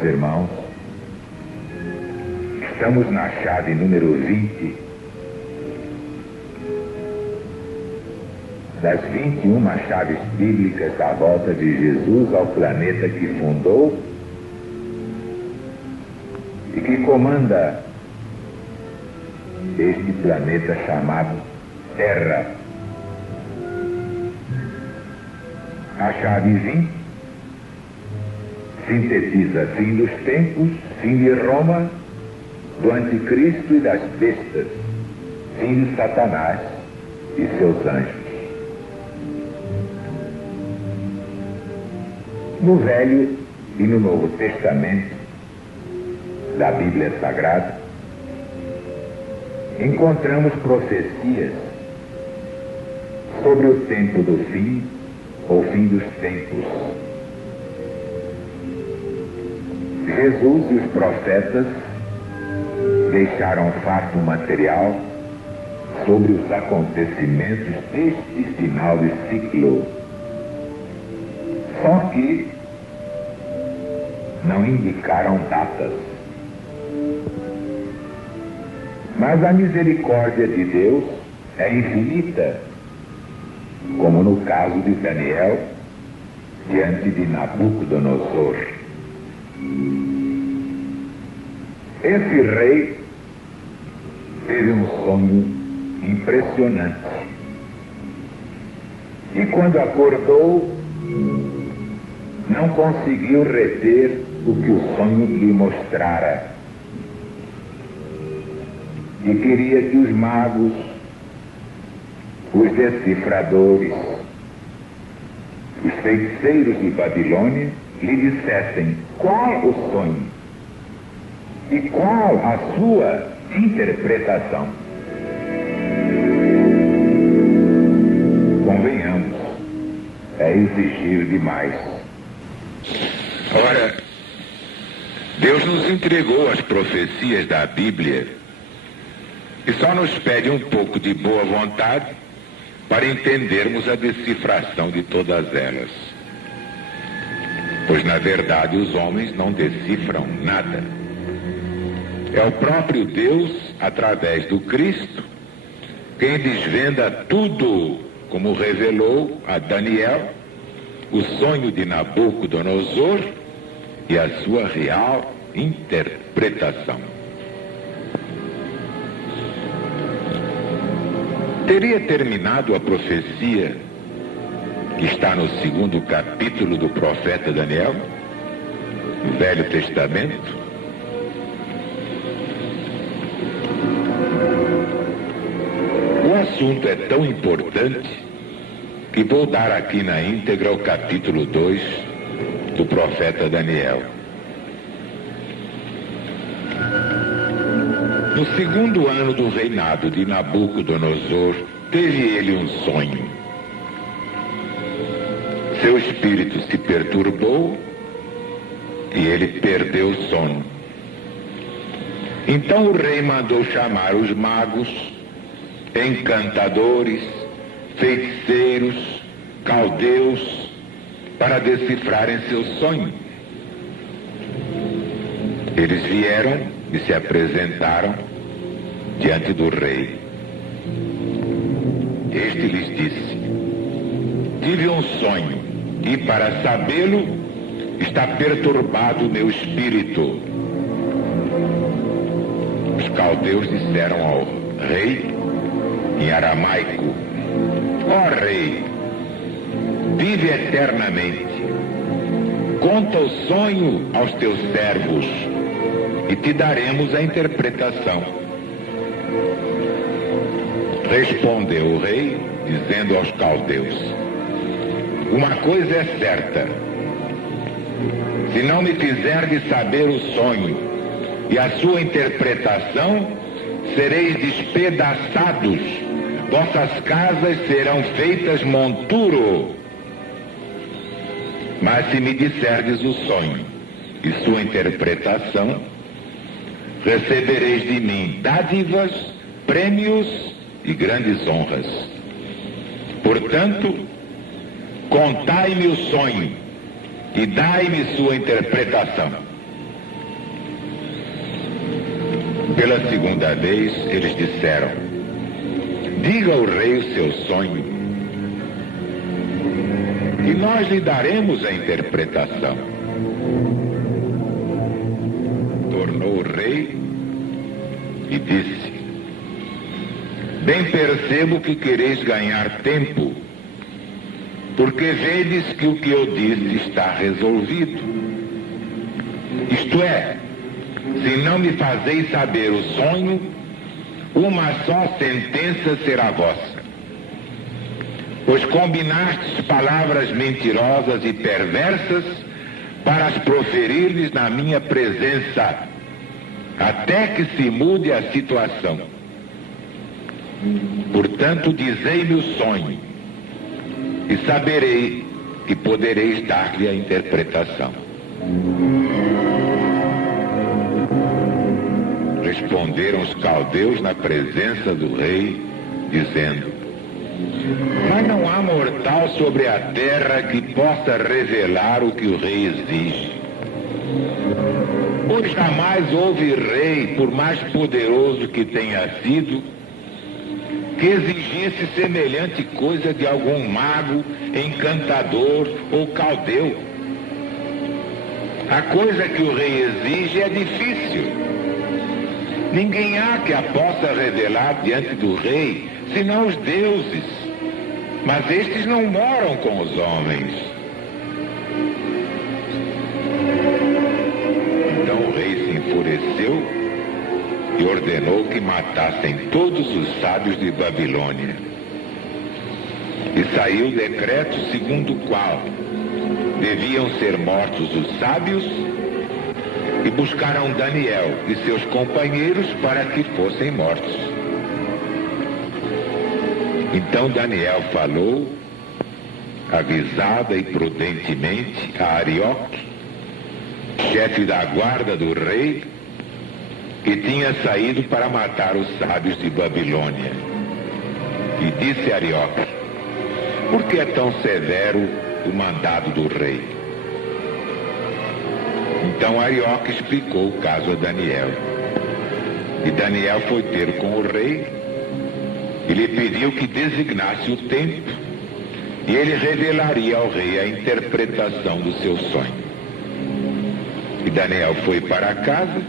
Meus irmãos, estamos na chave número 20 das 21 chaves bíblicas da volta de Jesus ao planeta que fundou e que comanda este planeta chamado Terra. A chave 20 sintetiza fim dos tempos, fim de Roma, do anticristo e das bestas, fim de Satanás e seus anjos. No Velho e no Novo Testamento da Bíblia Sagrada, encontramos profecias sobre o tempo do fim, ou fim dos tempos. Jesus e os profetas deixaram fato material sobre os acontecimentos deste final de ciclo. Só que não indicaram datas. Mas a misericórdia de Deus é infinita, como no caso de Daniel diante de Nabucodonosor. Esse rei teve um sonho impressionante. E quando acordou, não conseguiu reter o que o sonho lhe mostrara. E queria que os magos, os decifradores, os feiticeiros de Babilônia lhe dissessem qual o sonho e qual a sua interpretação. Convenhamos, é exigir demais. Ora, Deus nos entregou as profecias da Bíblia e só nos pede um pouco de boa vontade para entendermos a decifração de todas elas. Pois, na verdade, os homens não decifram nada. É o próprio Deus, através do Cristo, quem desvenda tudo, como revelou a Daniel, o sonho de Nabucodonosor e a sua real interpretação. Teria terminado a profecia que está no 2º capítulo do profeta Daniel, no Velho Testamento? O assunto é tão importante que vou dar aqui na íntegra o capítulo 2 do profeta Daniel. No 2º ano do reinado de Nabucodonosor, teve ele um sonho. Seu espírito se perturbou e ele perdeu o sono. Então o rei mandou chamar os magos, encantadores, feiticeiros, caldeus, para decifrarem seu sonho. Eles vieram e se apresentaram diante do rei. Este lhes disse: tive um sonho e, para sabê-lo, está perturbado o meu espírito. Os caldeus disseram ao rei em aramaico: ó rei, vive eternamente. Conta o sonho aos teus servos e te daremos a interpretação. Respondeu o rei, dizendo aos caldeus: uma coisa é certa, se não me fizerdes saber o sonho e a sua interpretação, sereis despedaçados, vossas casas serão feitas monturo. Mas se me disserdes o sonho e sua interpretação, recebereis de mim dádivas, prêmios e grandes honras. Portanto, contai-me o sonho e dai-me sua interpretação. pela segunda vez, eles disseram: diga ao rei o seu sonho, e nós lhe daremos a interpretação. Tornou o rei e disse: bem percebo que quereis ganhar tempo, porque vedes que o que eu disse está resolvido. Isto é, se não me fazeis saber o sonho, uma só sentença será vossa. Pois combinastes palavras mentirosas e perversas para as proferir-lhes na minha presença, até que se mude a situação. Portanto, dizei-me o sonho, e saberei que podereis dar-lhe a interpretação. Responderam os caldeus na presença do rei, dizendo: mas não há mortal sobre a terra que possa revelar o que o rei exige. Pois jamais houve rei, por mais poderoso que tenha sido, que exigisse semelhante coisa de algum mago, encantador ou caldeu. A coisa que o rei exige é difícil. Ninguém há que a possa revelar diante do rei, senão os deuses. Mas estes não moram com os homens. Então o rei se enfureceu e ordenou que matassem todos os sábios de Babilônia. E saiu o decreto segundo o qual deviam ser mortos os sábios, e buscaram Daniel e seus companheiros para que fossem mortos. Então Daniel falou, avisada e prudentemente, a Arioque, chefe da guarda do rei, que tinha saído para matar os sábios de Babilônia. E disse a Arioque: por que é tão severo o mandado do rei? Então Arioque explicou o caso a Daniel. E Daniel foi ter com o rei e lhe pediu que designasse o tempo, e ele revelaria ao rei a interpretação do seu sonho. E Daniel foi para casa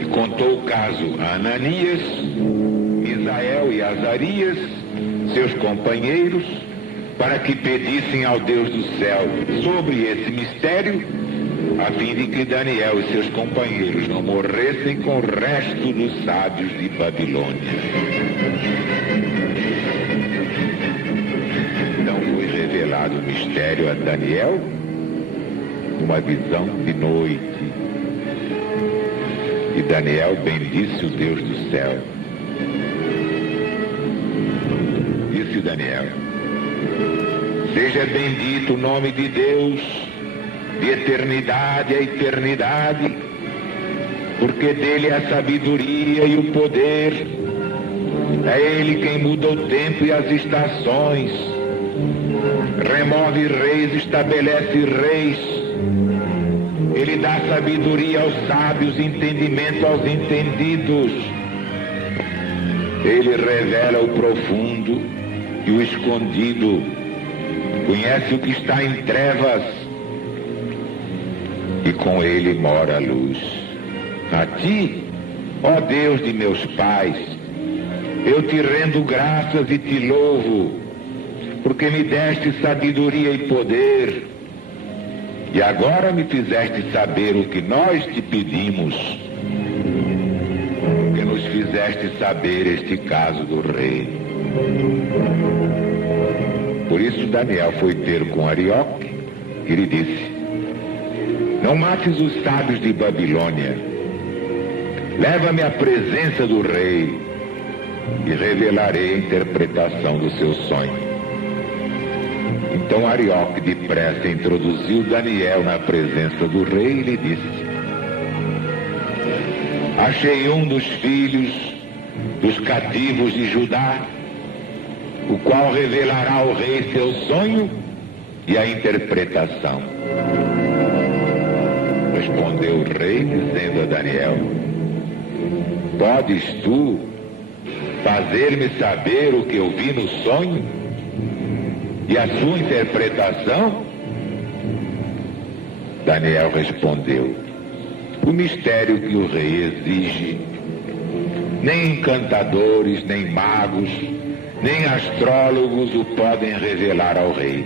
e contou o caso a Ananias, Misael e Azarias, seus companheiros, para que pedissem ao Deus do céu sobre esse mistério, a fim de que Daniel e seus companheiros não morressem com o resto dos sábios de Babilônia. Então foi revelado o mistério a Daniel numa visão de noite. E Daniel bendisse o Deus do céu. Disse Daniel: seja bendito o nome de Deus, de eternidade a eternidade, porque dele é a sabedoria e o poder. É ele quem muda o tempo e as estações, remove reis, estabelece reis. Ele dá sabedoria aos sábios, entendimento aos entendidos. Ele revela o profundo e o escondido, conhece o que está em trevas, e com ele mora a luz. A ti, ó Deus de meus pais, eu te rendo graças e te louvo, porque me deste sabedoria e poder, e agora me fizeste saber o que nós te pedimos, porque nos fizeste saber este caso do rei. Por isso Daniel foi ter com Arioque e lhe disse: não mates os sábios de Babilônia, leva-me à presença do rei e revelarei a interpretação do seu sonho. Então Arioque depressa introduziu Daniel na presença do rei e lhe disse: achei um dos filhos dos cativos de Judá, o qual revelará ao rei seu sonho e a interpretação. Respondeu o rei, dizendo a Daniel: Podes tu fazer-me saber o que eu vi no sonho e a sua interpretação? Daniel respondeu: o mistério que o rei exige, nem encantadores, nem magos, nem astrólogos o podem revelar ao rei.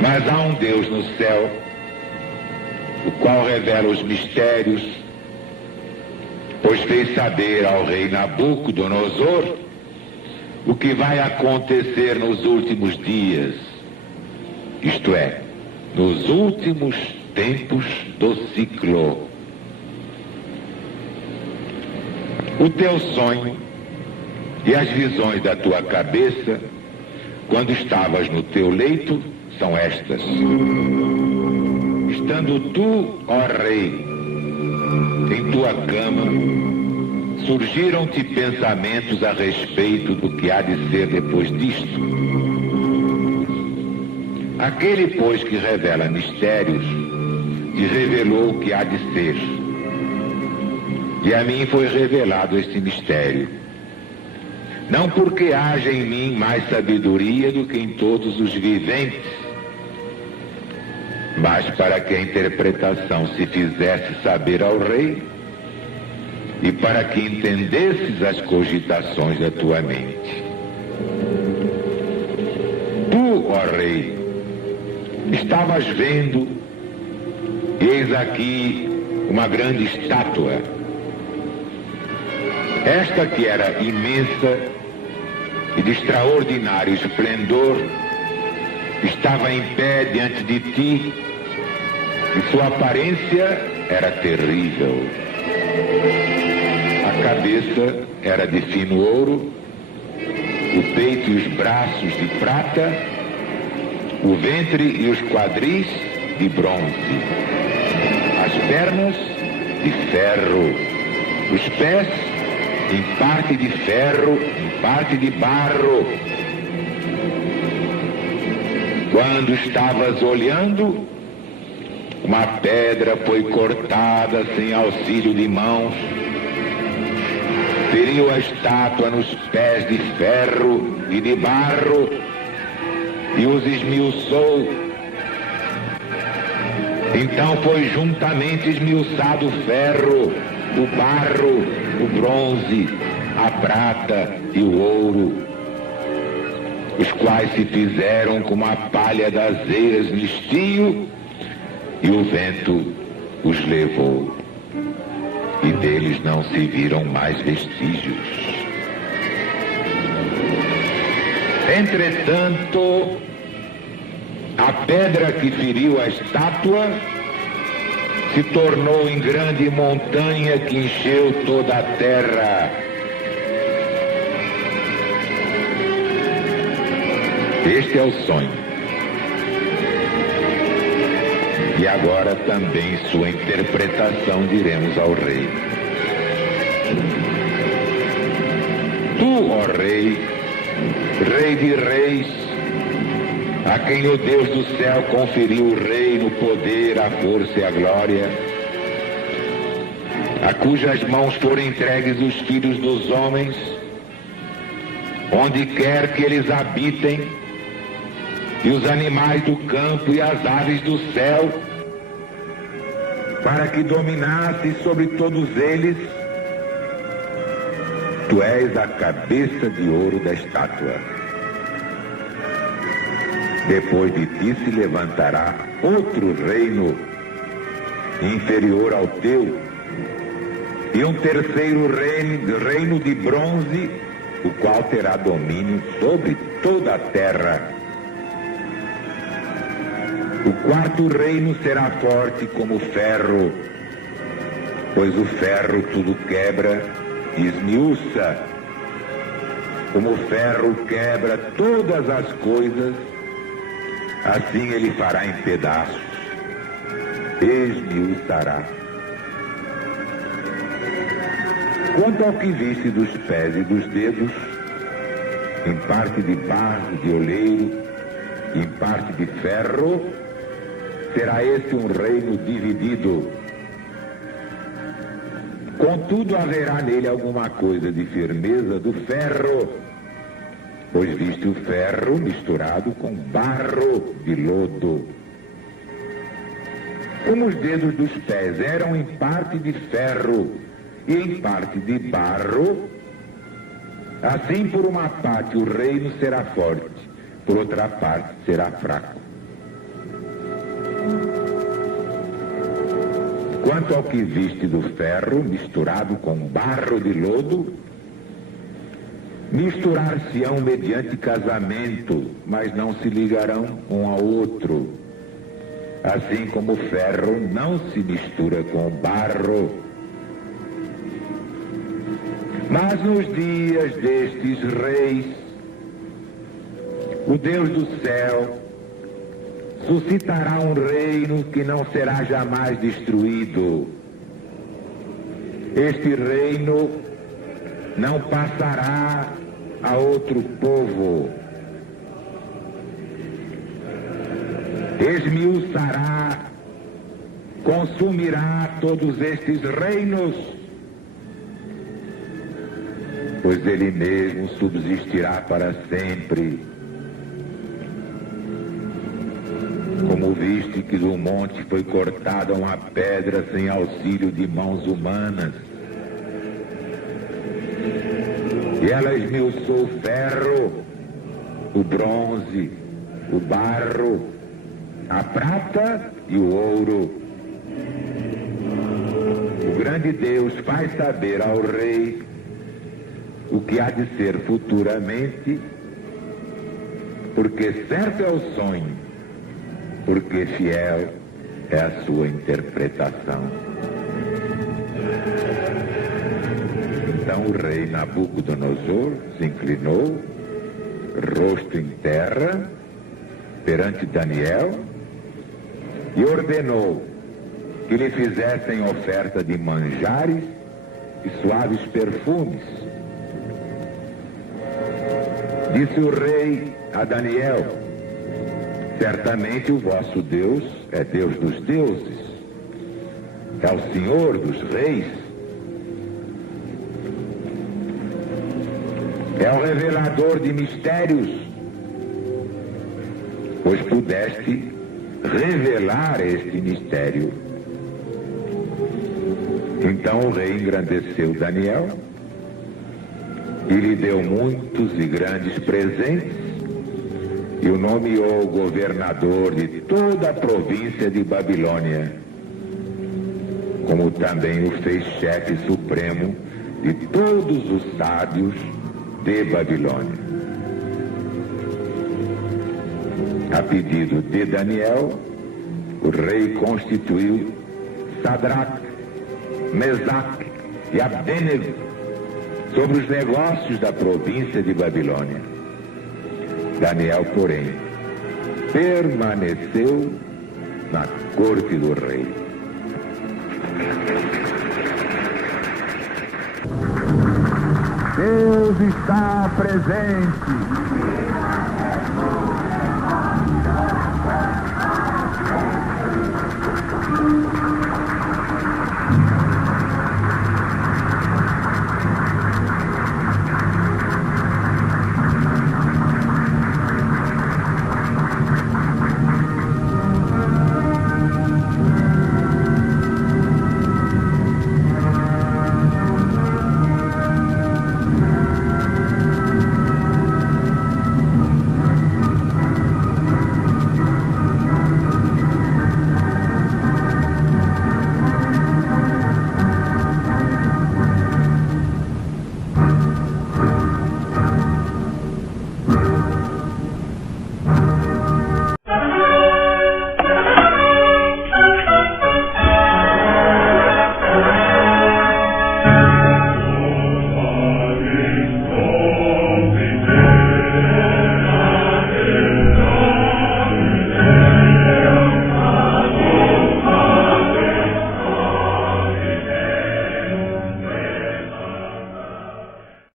Mas há um Deus no céu, o qual revela os mistérios, pois fez saber ao rei Nabucodonosor o que vai acontecer nos últimos dias, isto é, nos últimos tempos do ciclo. O teu sonho e as visões da tua cabeça, quando estavas no teu leito, são estas. Estando tu, ó rei, em tua cama, surgiram-te pensamentos a respeito do que há de ser depois disto. Aquele, pois, que revela mistérios, te revelou o que há de ser. E a mim foi revelado este mistério. Não porque haja em mim mais sabedoria do que em todos os viventes, mas para que a interpretação se fizesse saber ao rei e para que entendesses as cogitações da tua mente. Tu, ó rei, estavas vendo, eis aqui uma grande estátua. Esta que era imensa e de extraordinário esplendor, estava em pé diante de ti, e sua aparência era terrível. A cabeça era de fino ouro, o peito e os braços de prata, o ventre e os quadris de bronze, as pernas de ferro, os pés em parte de ferro, em parte de barro. Quando estavas olhando, uma pedra foi cortada sem auxílio de mãos, feriu a estátua nos pés de ferro e de barro e os esmiuçou. Então foi juntamente esmiuçado o ferro, o barro, o bronze, a prata e o ouro, os quais se fizeram como a palha das eiras no estio, e o vento os levou, e deles não se viram mais vestígios. Entretanto, a pedra que feriu a estátua se tornou em grande montanha que encheu toda a terra. Este é o sonho. E agora também sua interpretação diremos ao rei. Tu, ó rei, rei de reis, a quem o Deus do céu conferiu o reino, o poder, a força e a glória, a cujas mãos foram entregues os filhos dos homens, onde quer que eles habitem, e os animais do campo e as aves do céu, para que dominasse sobre todos eles. Tu és a cabeça de ouro da estátua. Depois de ti se levantará outro reino inferior ao teu, e um terceiro reino de bronze, o qual terá domínio sobre toda a terra. O quarto reino será forte como o ferro, pois o ferro tudo quebra e esmiuça. Como o ferro quebra todas as coisas, assim ele fará em pedaços, esmiuçará. Quanto ao que viste dos pés e dos dedos, em parte de barro de oleiro, em parte de ferro, será esse um reino dividido. Contudo, haverá nele alguma coisa de firmeza do ferro, pois viste o ferro misturado com barro de lodo. Como os dedos dos pés eram em parte de ferro e em parte de barro, assim por uma parte o reino será forte, por outra parte será fraco. Quanto ao que viste do ferro misturado com barro de lodo, misturar-se-ão mediante casamento, mas não se ligarão um ao outro. Assim como o ferro não se mistura com o barro. Mas nos dias destes reis, o Deus do céu suscitará um reino que não será jamais destruído. Este reino não passará a outro povo. Esmiuçará, consumirá todos estes reinos, pois ele mesmo subsistirá para sempre. Como viste que do monte foi cortada uma pedra sem auxílio de mãos humanas, e ela esmiuçou o ferro, o bronze, o barro, a prata e o ouro. O grande Deus faz saber ao rei o que há de ser futuramente, porque certo é o sonho, porque fiel é a sua interpretação. Então o rei Nabucodonosor se inclinou, rosto em terra, perante Daniel, e ordenou que lhe fizessem oferta de manjares e suaves perfumes. Disse o rei a Daniel: certamente o vosso Deus é Deus dos deuses, é o Senhor dos reis, é o revelador de mistérios, pois pudeste revelar este mistério. Então o rei engrandeceu Daniel e lhe deu muitos e grandes presentes, e o nomeou governador de toda a província de Babilônia, como também o fez chefe supremo de todos os sábios de Babilônia. A pedido de Daniel, o rei constituiu Sadraque, Mesaque e Abdênego sobre os negócios da província de Babilônia. Daniel, porém, permaneceu na corte do rei. Deus está presente.